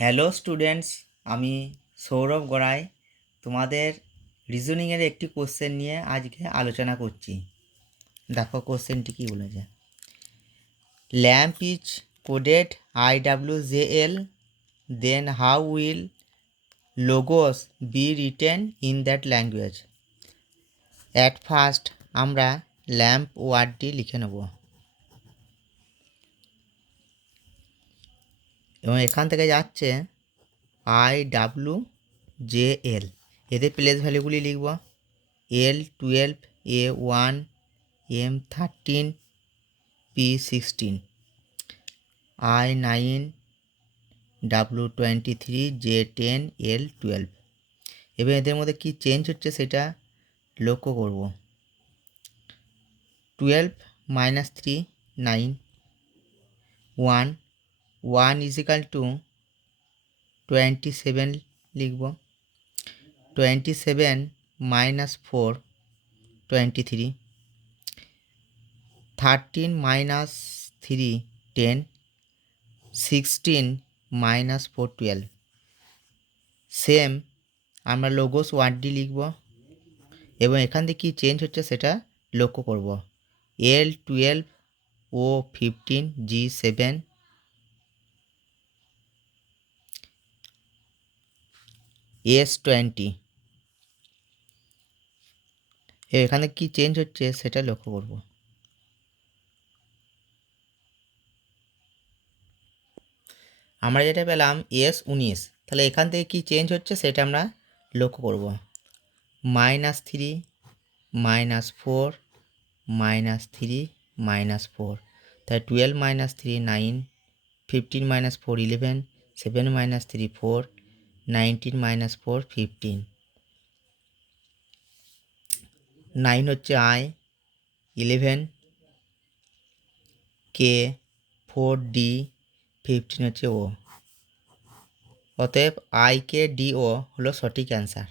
Hello students, আমি সৌরভ গড়াই তোমাদের রিজনিংয়ের একটি কোশ্চেন নিয়ে আজকে আলোচনা করছি। দেখো কোশ্চেনটি কী বলেছে। Lamp is coded IWJL, then how will logos be written in that language. At first আমরা ল্যাম্প ওয়ার্ডটি লিখে নেব এবং এখান থেকে যাচ্ছে IWJL, এদের প্লেস ভ্যালুগুলি লিখব। L12, A1, M13, P16, I9, W23, J10, L12। এবার এদের মধ্যে কি চেঞ্জ হচ্ছে সেটা লক্ষ্য করব। 12 - 3 9, 1 is equal to 27 লিখব। 27 - 4 23, 13 - 3 10, 16 - 4 12। সেম আমরা লোগোস ওয়ার্ডটি লিখব এবং এখান থেকে কী চেঞ্জ হচ্ছে সেটা লক্ষ্য করব। L12, O15, G7, S20। এখানে কি চেঞ্জ হচ্ছে সেটা লক্ষ্য করব। আমরা যেটা পেলাম S19, তাহলে এখান থেকে কি চেঞ্জ হচ্ছে সেটা আমরা লক্ষ্য করব। -3 -4 -3 -4, তাই 12 - 3 9, 15 - 4 11, 7 - 3 4, 19 - 4 15। 9 হচ্ছে I, 11 K, 4 D, 15 হচ্ছে O। অতএব IKDO হলো সঠিক অ্যান্সার।